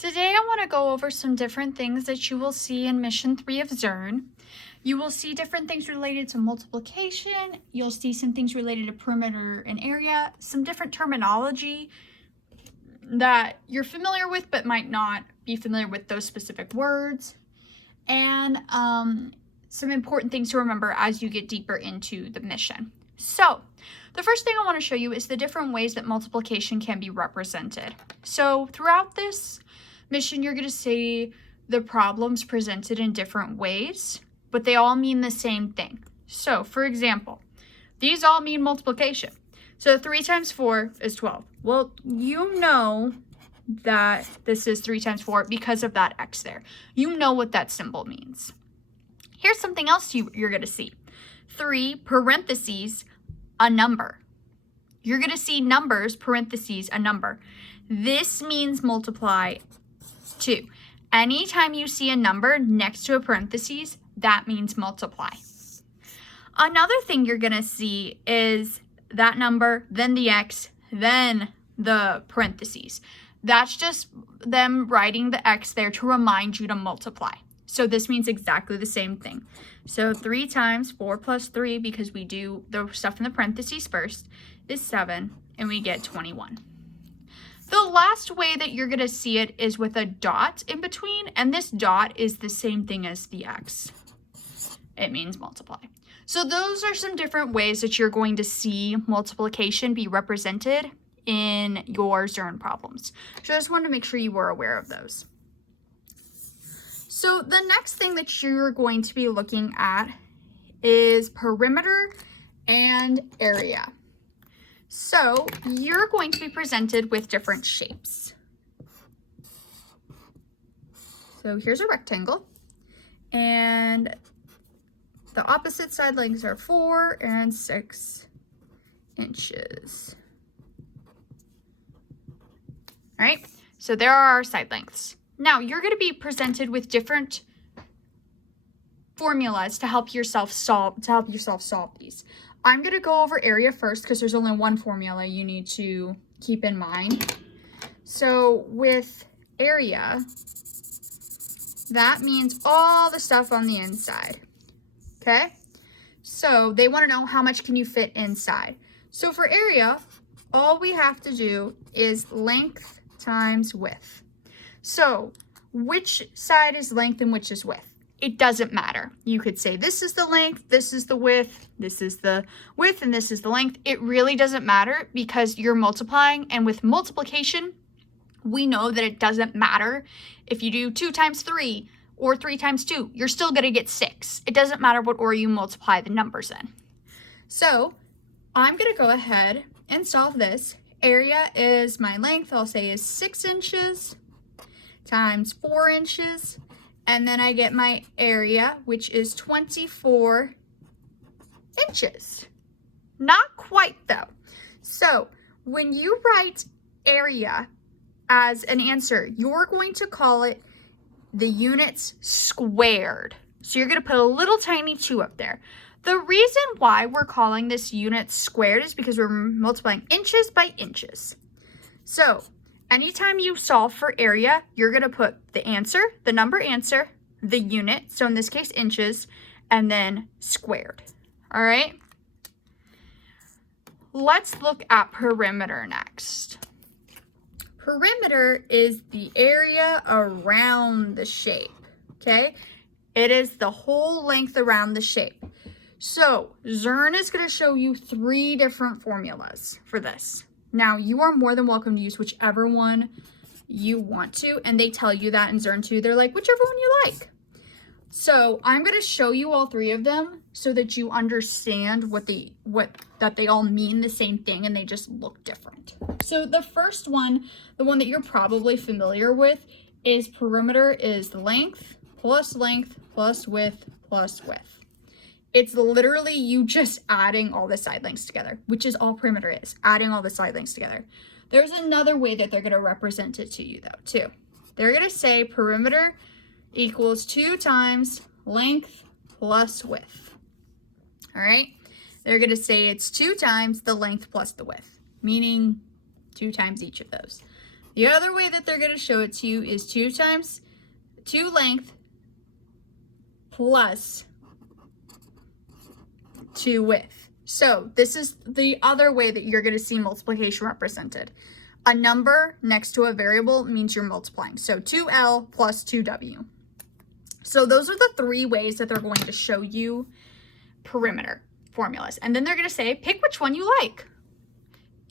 Today I want to go over some different things that you will see in Mission 3 of Zearn. You will see different things related to multiplication. You'll see some things related to perimeter and area, some different terminology that you're familiar with but might not be familiar with those specific words, and some important things to remember as you get deeper into the mission. So, the first thing I want to show you is the different ways that multiplication can be represented. So, throughout this mission, you're going to see the problems presented in different ways, but they all mean the same thing. So, for example, these all mean multiplication. So 3 times 4 is 12. Well, you know that this is 3 times 4 because of that X there. You know what that symbol means. Here's something else you're going to see. 3 parentheses, a number. You're going to see numbers, parentheses, a number. This means multiply 2. Anytime you see a number next to a parentheses, that means multiply. Another thing you're going to see is that number, then the X, then the parentheses. That's just them writing the X there to remind you to multiply. So this means exactly the same thing. So 3 times 4 plus 3, because we do the stuff in the parentheses first, is 7, and we get 21. The last way that you're going to see it is with a dot in between, and this dot is the same thing as the X. It means multiply. So those are some different ways that you're going to see multiplication be represented in your Zearn problems. So I just wanted to make sure you were aware of those. So the next thing that you're going to be looking at is perimeter and area. So you're going to be presented with different shapes. So here's a rectangle, and the opposite side lengths are 4 and 6 inches. All right, so there are our side lengths. Now you're going to be presented with different formulas to help yourself solve these. I'm going to go over area first because there's only one formula you need to keep in mind. So with area, that means all the stuff on the inside. Okay, so they want to know how much can you fit inside. So for area, all we have to do is length times width. So which side is length and which is width? It doesn't matter. You could say this is the length, this is the width, this is the width, and this is the length. It really doesn't matter because you're multiplying, and with multiplication, we know that it doesn't matter if you do 2 times 3 or 3 times 2, you're still going to get 6. It doesn't matter what order you multiply the numbers in. So I'm going to go ahead and solve this. Area is my length, I'll say is 6 inches times 4 inches. And then I get my area, which is 24 inches. Not quite though. So when you write area as an answer, you're going to call it the units squared. So you're going to put a little tiny 2 up there. The reason why we're calling this units squared is because we're multiplying inches by inches. So anytime you solve for area, you're going to put the answer, the number answer, the unit, so in this case inches, and then squared. All right? Let's look at perimeter next. Perimeter is the area around the shape, okay? It is the whole length around the shape. So Zearn is going to show you 3 different formulas for this. Now, you are more than welcome to use whichever one you want to, and they tell you that in Zearn too. They're like, whichever one you like. So I'm going to show you all 3 of them so that you understand that they all mean the same thing and they just look different. So the first one, the one that you're probably familiar with, is perimeter is length plus width plus width. It's literally you just adding all the side lengths together, which is all perimeter is, adding all the side lengths together. There's another way that they're going to represent it to you though, too. They're going to say perimeter equals 2 times length plus width. All right? They're going to say it's 2 times the length plus the width, meaning 2 times each of those. The other way that they're going to show it to you is 2 times 2 length plus 2 width. So this is the other way that you're going to see multiplication represented. A number next to a variable means you're multiplying. So 2L plus 2W. So those are the 3 ways that they're going to show you perimeter formulas. And then they're going to say, pick which one you like.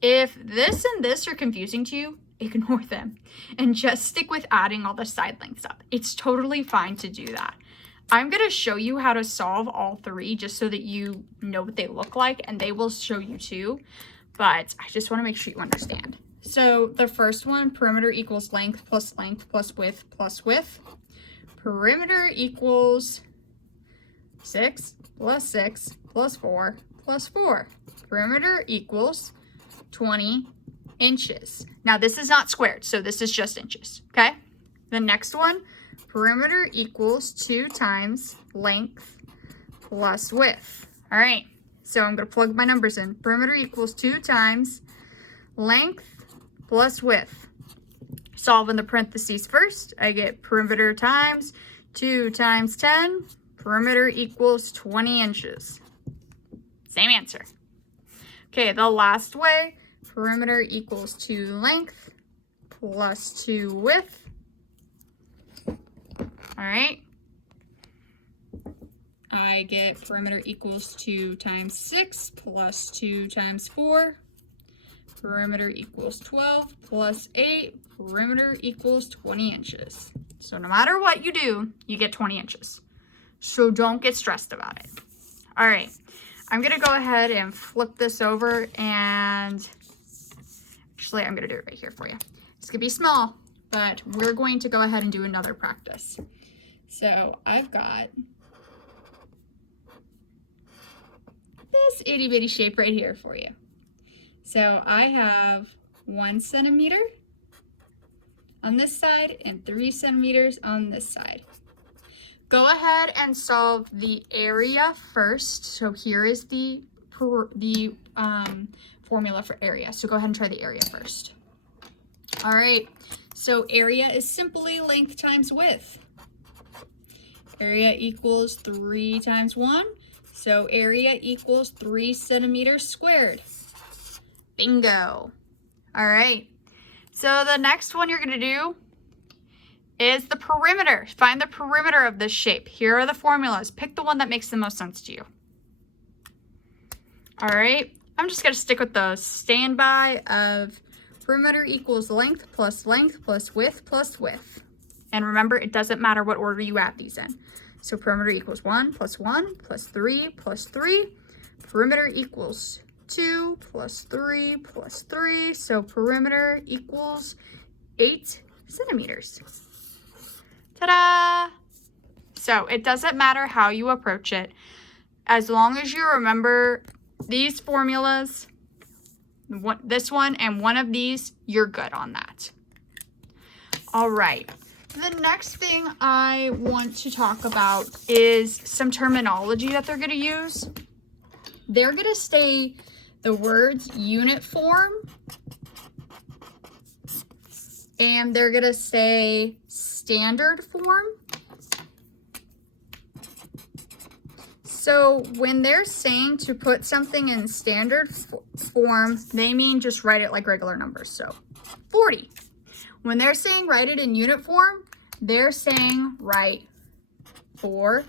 If this and this are confusing to you, ignore them and just stick with adding all the side lengths up. It's totally fine to do that. I'm going to show you how to solve all 3 just so that you know what they look like, and they will show you too, but I just want to make sure you understand. So the first one, perimeter equals length plus width plus width. Perimeter equals 6 plus 6 plus 4 plus 4. Perimeter equals 20 inches. Now this is not squared, so this is just inches, okay? The next one, perimeter equals 2 times length plus width. All right, so I'm gonna plug my numbers in. Perimeter equals 2 times length plus width. Solve in the parentheses first. I get perimeter times 2 times 10. Perimeter equals 20 inches. Same answer. Okay, the last way, perimeter equals 2 length plus 2 width. All right. I get perimeter equals 2 times 6 plus 2 times 4. Perimeter equals 12 plus 8. Perimeter equals 20 inches. So no matter what you do, you get 20 inches. So don't get stressed about it. All right. I'm going to go ahead and flip this over, and actually I'm going to do it right here for you. It's going to be small, but we're going to go ahead and do another practice. So I've got this itty bitty shape right here for you. So I have 1 centimeter on this side and 3 centimeters on this side. Go ahead and solve the area first. So here is the formula for area. So go ahead and try the area first. All right, so area is simply length times width. Area equals 3 times 1. So area equals 3 centimeters squared. Bingo. All right. So the next one you're going to do is the perimeter. Find the perimeter of this shape. Here are the formulas. Pick the one that makes the most sense to you. All right. I'm just going to stick with the standby of perimeter equals length plus width plus width. And remember, it doesn't matter what order you add these in. So perimeter equals 1 plus 3 plus 3. Perimeter equals 2 plus 3 plus 3. So perimeter equals 8 centimeters. Ta-da! So it doesn't matter how you approach it. As long as you remember these formulas, this one and one of these, you're good on that. All right. The next thing I want to talk about is some terminology that they're going to use. They're going to say the words unit form, and they're going to say standard form. So when they're saying to put something in standard form, they mean just write it like regular numbers. So 40. When they're saying write it in unit form, they're saying write 4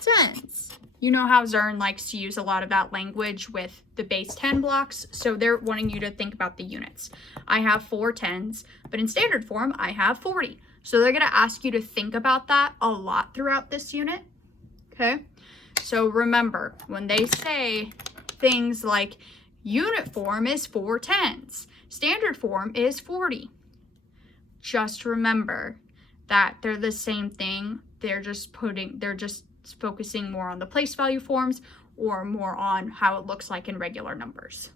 tens. You know how Zearn likes to use a lot of that language with the base 10 blocks, so they're wanting you to think about the units. I have 4 tens, but in standard form, I have 40. So they're going to ask you to think about that a lot throughout this unit, okay? So remember, when they say things like unit form is 4 tens, standard form is 40, just remember that they're the same thing. They're just focusing more on the place value forms or more on how it looks like in regular numbers.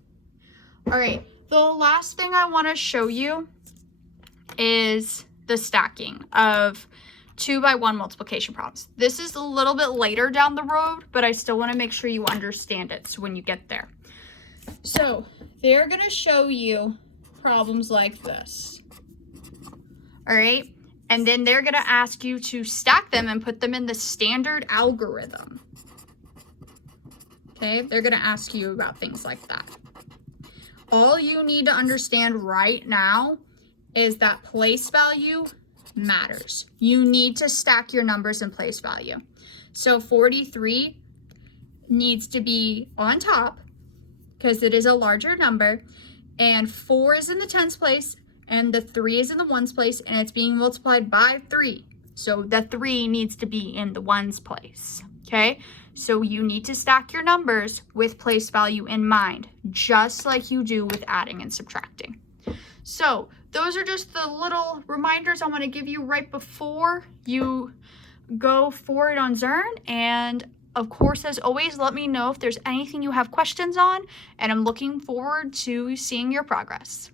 All right, the last thing I want to show you is the stacking of 2x1 multiplication problems. This is a little bit later down the road, but I still want to make sure you understand it so when you get there. So they're going to show you problems like this. all right? And then they're gonna ask you to stack them and put them in the standard algorithm. Okay, they're gonna ask you about things like that. All you need to understand right now is that place value matters. You need to stack your numbers in place value. So 43 needs to be on top because it is a larger number, and 4 is in the tens place, and the 3 is in the ones place, and it's being multiplied by 3. So the 3 needs to be in the ones place, okay? So you need to stack your numbers with place value in mind, just like you do with adding and subtracting. So those are just the little reminders I want to give you right before you go for it on Zearn. And of course, as always, let me know if there's anything you have questions on, and I'm looking forward to seeing your progress.